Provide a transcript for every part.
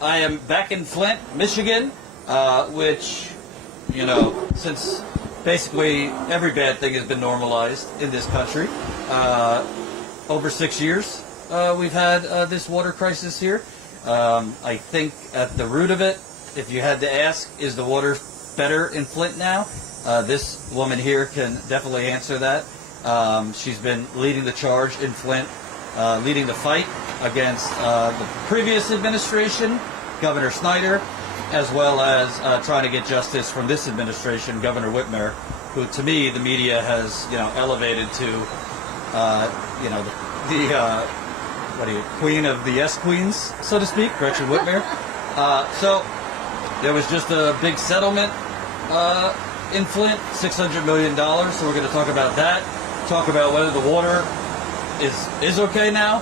I am back in Flint, Michigan, which, you know, since basically every bad thing has been normalized in this country, over 6 years we've had this water crisis here. I think at the root of it, if you had to ask, is the water better in Flint now? This woman here can definitely answer that. She's been leading the charge in Flint, leading the fight against the previous administration, Governor Snyder, as well as trying to get justice from this administration, Governor Whitmer, who to me the media has, you know, elevated to, you know, the queen of the S queens, so to speak, Gretchen Whitmer. So there was just a big settlement in Flint, $600 million. So we're going to talk about that. Talk about whether the water is okay now,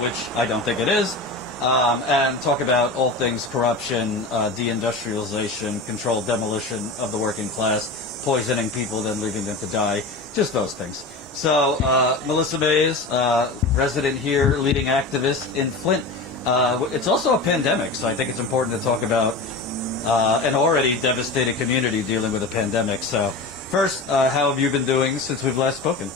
which I don't think it is, and talk about all things corruption, deindustrialization, controlled demolition of the working class, poisoning people, then leaving them to die, just those things. So Melissa Mays, resident here, leading activist in Flint. It's also a pandemic, so I think it's important to talk about an already devastated community dealing with a pandemic. So first, how have you been doing since we've last spoken?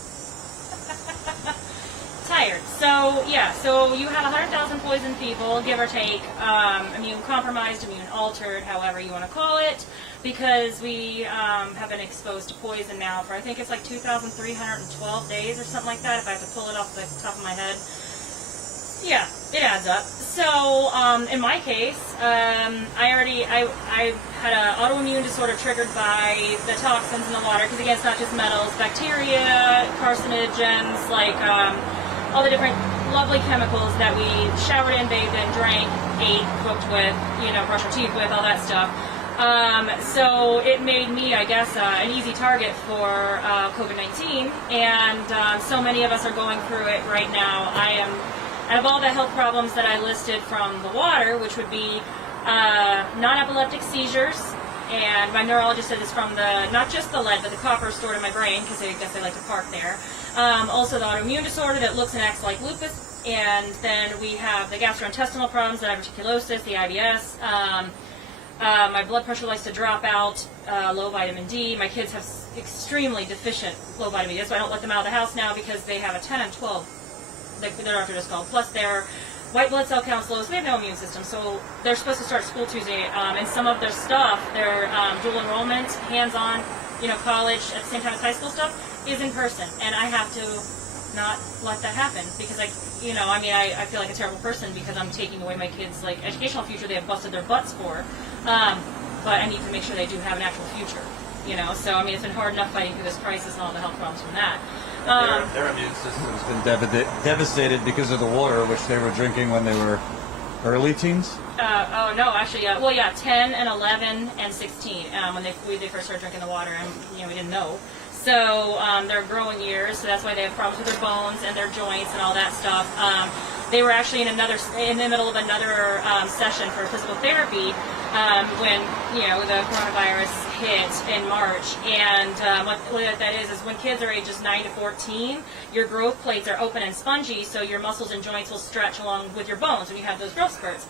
Tired. So yeah, so you have 100,000 poisoned people, give or take, immune compromised, immune altered, however you want to call it, because we have been exposed to poison now for, I think it's like 2,312 days or something like that, if I have to pull it off the top of my head. Yeah, it adds up. So in my case, I had an autoimmune disorder triggered by the toxins in the water, because again, it's not just metals, bacteria, carcinogens, like all the different lovely chemicals that we showered in, bathed in, drank, ate, cooked with, you know, brushed our teeth with, all that stuff. So it made me, I guess, an easy target for COVID-19, and so many of us are going through it right now. I am, out of all the health problems that I listed from the water, which would be non-epileptic seizures, and my neurologist said it's from the, not just the lead, but the copper stored in my brain, because I guess they like to park there. Also the autoimmune disorder that looks and acts like lupus, and then we have the gastrointestinal problems, the diverticulosis, the IBS. My blood pressure likes to drop out, low vitamin D. My kids have extremely deficient low vitamin D. That's why I don't let them out of the house now, because they have a 10 and 12, their doctor just called, plus their white blood cell count's low, so they have no immune system. So they're supposed to start school Tuesday, and some of their stuff, their dual enrollment, hands-on, you know, college at the same time as high school stuff, is in person. And I have to not let that happen, because I feel like a terrible person, because I'm taking away my kids' like educational future they have busted their butts for. But I need to make sure they do have an actual future, you know. So I mean, it's been hard enough fighting through this crisis and all the health problems from that. Their immune system's been devastated because of the water which they were drinking when they were early teens. Oh no, actually, well, yeah, 10 and 11 and 16 when they first started drinking the water, and you know, we didn't know. So they're growing years, so that's why they have problems with their bones and their joints and all that stuff. They were actually in the middle of another session for physical therapy when, you know, the coronavirus hit in March. And what that is when kids are ages 9 to 14, your growth plates are open and spongy, so your muscles and joints will stretch along with your bones when you have those growth spurts.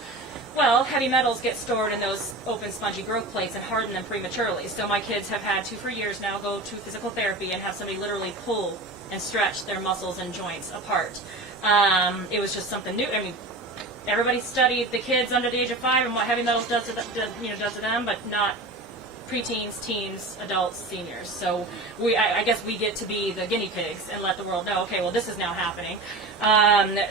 Well, heavy metals get stored in those open, spongy growth plates and harden them prematurely. So my kids have had to, for years now, go to physical therapy and have somebody literally pull and stretch their muscles and joints apart. It was just something new. I mean, everybody studied the kids under the age of 5 and what heavy metals does to them, but not preteens, teens, adults, seniors. So I guess we get to be the guinea pigs and let the world know, okay, well, this is now happening.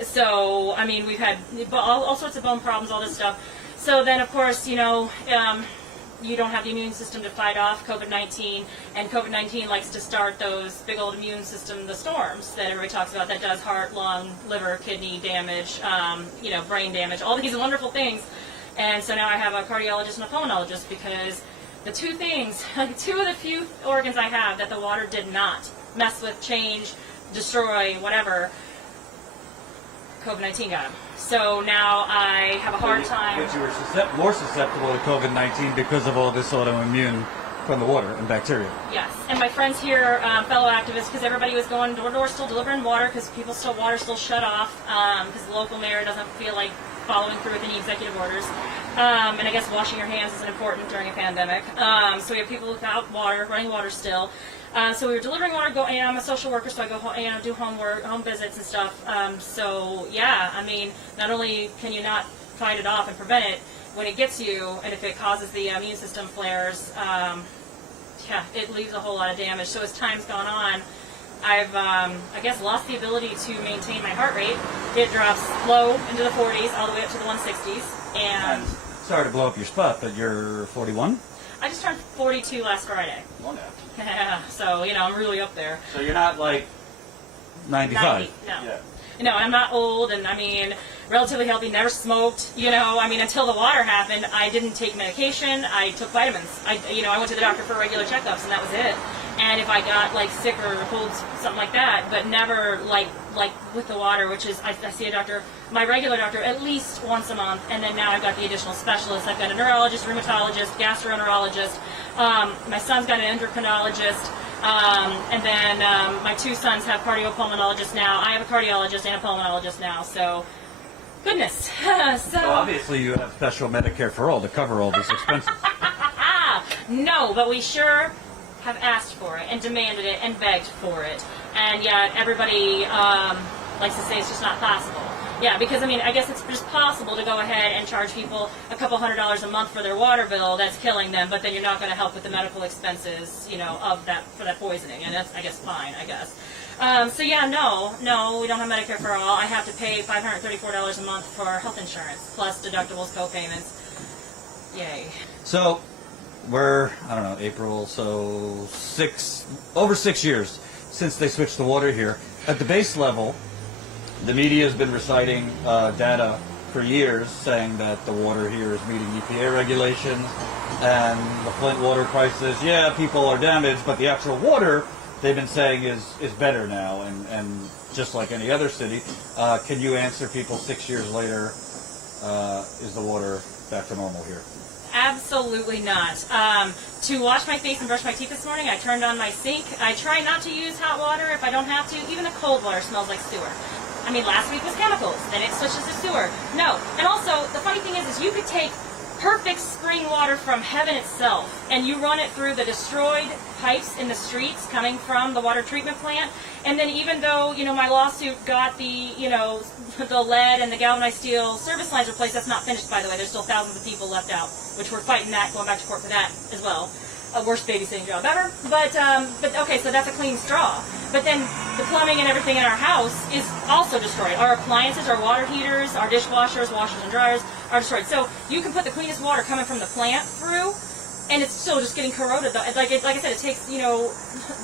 So, I mean, we've had all sorts of bone problems, all this stuff. So then, of course, you know, you don't have the immune system to fight off COVID-19, and COVID-19 likes to start those big old immune system, the storms that everybody talks about, that does heart, lung, liver, kidney damage, you know, brain damage, all these wonderful things. And so now I have a cardiologist and a pulmonologist, because the two things, two of the few organs I have that the water did not mess with, change, destroy, whatever, COVID-19 got them. So now I have a hard time. But you were more susceptible to COVID-19 because of all this autoimmune from the water and bacteria. Yes, and my friends here, fellow activists, because everybody was going door to door still delivering water, because water still shut off, because the local mayor doesn't feel like following through with any executive orders. And I guess washing your hands is important during a pandemic. So we have people without water, running water still. So we were delivering water. And I'm a social worker, so I go do home visits and stuff. So yeah, I mean, not only can you not fight it off and prevent it when it gets you, and if it causes the immune system flares, yeah, it leaves a whole lot of damage. So as time's gone on, I've, I guess, lost the ability to maintain my heart rate. It drops low into the 40s, all the way up to the 160s. And sorry to blow up your spot, but you're 41? I just turned 42 last Friday. Well, Yeah, so, you know, I'm really up there. so you're not like 95? 90, no. Yeah. You know, I'm not old, and I mean, relatively healthy, never smoked, you know, I mean, until the water happened, I didn't take medication, I took vitamins. I went to the doctor for regular checkups, and that was it. And if I got, like, sick or cold, something like that, but never, like with the water, which is, I see a doctor, my regular doctor, at least once a month, and then now I've got the additional specialists. I've got a neurologist, rheumatologist, gastroenterologist, my son's got an endocrinologist, and then my two sons have cardiopulmonologists now. I have a cardiologist and a pulmonologist now, so goodness. So Well, obviously you have special Medicare for all to cover all these expenses. no, but we sure have asked for it and demanded it and begged for it, and yet everybody likes to say it's just not possible. Yeah, because I mean, I guess it's just possible to go ahead and charge people a couple $100s a month for their water bill. That's killing them, but then you're not going to help with the medical expenses, you know, of that for that poisoning, and that's, I guess, fine. I guess. So yeah, no, we don't have Medicare for all. I have to pay $534 a month for health insurance plus deductibles, co-payments. Yay. So we're, I don't know, April, so over 6 years since they switched the water here. At the base level, the media has been reciting data for years saying that the water here is meeting EPA regulations, and the Flint water crisis, yeah, people are damaged, but the actual water, they've been saying, is better now, and just like any other city. Can you answer people 6 years later, is the water back to normal here? Absolutely not. To wash my face and brush my teeth this morning, I turned on my sink. I try not to use hot water if I don't have to. Even the cold water smells like sewer. I mean, last week was chemicals, then it switches to sewer. No. And also, the funny thing is you could take perfect spring water from heaven itself, and you run it through the destroyed pipes in the streets coming from the water treatment plant, and then even though, you know, my lawsuit got the, you know, the lead and the galvanized steel service lines replaced, that's not finished, by the way. There's still thousands of people left out, which we're fighting that, going back to court for that as well. Worst babysitting job ever, but okay, so that's a clean straw. But then the plumbing and everything in our house is also destroyed. Our appliances, our water heaters, our dishwashers, washers and dryers are destroyed. So you can put the cleanest water coming from the plant through, and it's still just getting corroded. Like I said, it takes, you know,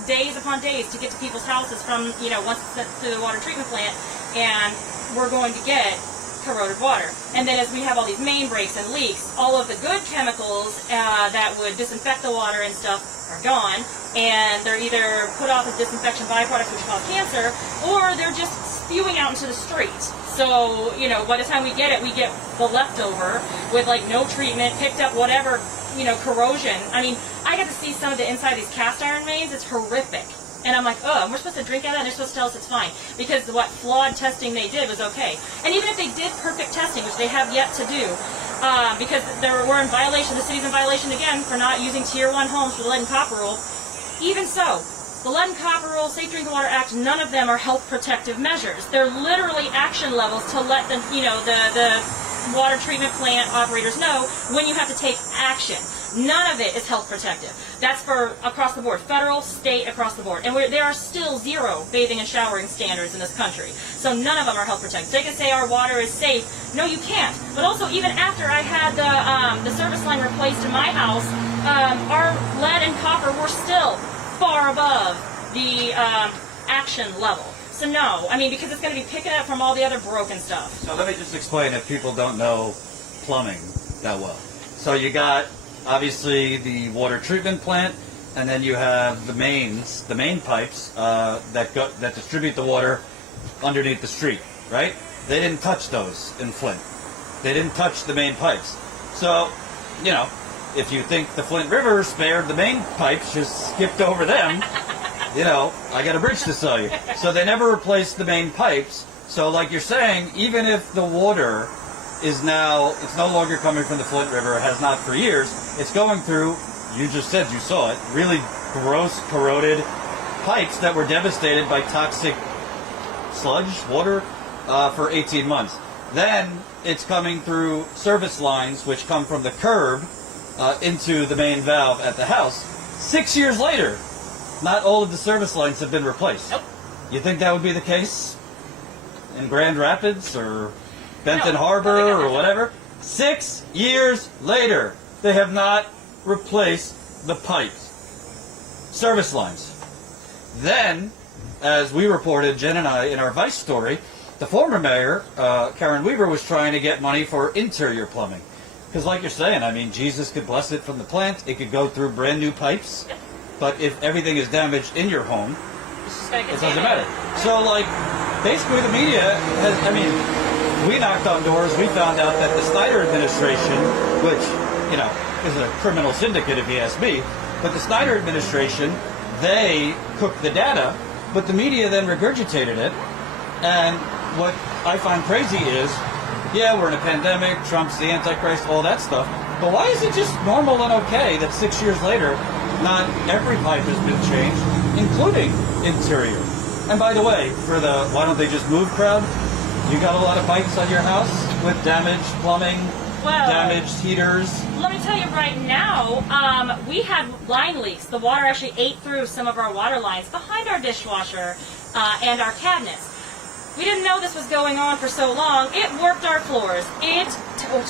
days upon days to get to people's houses from, you know, once it's sent to the water treatment plant, and we're going to get corroded water. And then as we have all these main breaks and leaks, all of the good chemicals that would disinfect the water and stuff are gone, and they're either put off as disinfection byproducts which cause cancer, or they're just spewing out into the street. So, you know, by the time we get it, we get the leftover with like no treatment, picked up whatever, you know, corrosion. I mean, I got to see some of the inside of these cast iron mains. It's horrific. And I'm like, oh, we're supposed to drink out of that, and they're supposed to tell us it's fine. Because what flawed testing they did was okay. And even if they did perfect testing, which they have yet to do, because we're in violation, the city's in violation again for not using Tier 1 homes for the lead and copper rule, even so, the Lead and Copper Rule, Safe Drinking Water Act, none of them are health protective measures. They're literally action levels to let the, you know, the water treatment plant operators know when you have to take action. None of it is health protective. That's for across the board, federal, state, across the board. And there are still 0 bathing and showering standards in this country. So none of them are health protective. They can say our water is safe. No, you can't. But also, even after I had the service line replaced in my house, our lead and copper were still far above the action level. So no, I mean, because it's going to be picking up from all the other broken stuff. So let me just explain if people don't know plumbing that well. So you got obviously the water treatment plant, and then you have the main pipes that distribute the water underneath the street, right? They didn't touch those in Flint. They didn't touch the main pipes. So, you know, if you think the Flint River spared the main pipes, just skipped over them, you know, I got a bridge to sell you. So they never replaced the main pipes. So like you're saying, even if the water is now, it's no longer coming from the Flint River. It has not for years. It's going through, you just said you saw it, really gross, corroded pipes that were devastated by toxic sludge, water, for 18 months. Then it's coming through service lines which come from the curb into the main valve at the house. 6 years later, not all of the service lines have been replaced. Nope. You think that would be the case in Grand Rapids or Benton No, Harbor nothing or whatever? 6 years later, they have not replaced the pipes, service lines. Then, as we reported, Jen and I, in our Vice story, the former mayor, Karen Weaver, was trying to get money for interior plumbing. Because like you're saying, I mean, Jesus could bless it from the plant. It could go through brand new pipes. But if everything is damaged in your home, it doesn't matter. So, like, basically the media has, I mean, we knocked on doors. We found out that the Snyder administration, which, you know, is a criminal syndicate if you ask me, but the Snyder administration, they cooked the data, but the media then regurgitated it. And what I find crazy is, yeah, we're in a pandemic, Trump's the Antichrist, all that stuff. But why is it just normal and okay that 6 years later, not every pipe has been changed, including interior? And by the way, for the why don't they just move crowd, you got a lot of pipes on your house with damaged plumbing, damaged heaters. Let me tell you right now, we had line leaks. The water actually ate through some of our water lines behind our dishwasher and our cabinets. We didn't know this was going on for so long. It warped our floors. It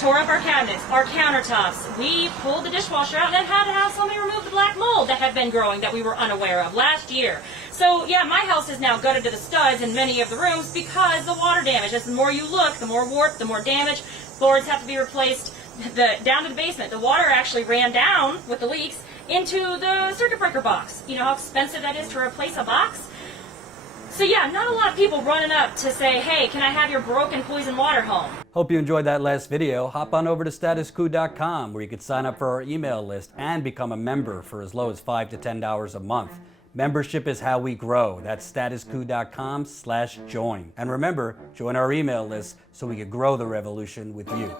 tore up our cabinets, our countertops. We pulled the dishwasher out and then had to have somebody remove the black mold that had been growing that we were unaware of last year. So yeah, my house is now gutted to the studs in many of the rooms because the water damage. As the more you look, the more warped, the more damage. Boards have to be replaced. Down to the basement. The water actually ran down with the leaks into the circuit breaker box. You know how expensive that is to replace a box? So yeah, not a lot of people running up to say, hey, can I have your broken poison water home? Hope you enjoyed that last video. Hop on over to statuscoup.com where you can sign up for our email list and become a member for as low as $5 to $10 a month. Membership is how we grow. That's statuscoup.com/join. And remember, join our email list so we can grow the revolution with you.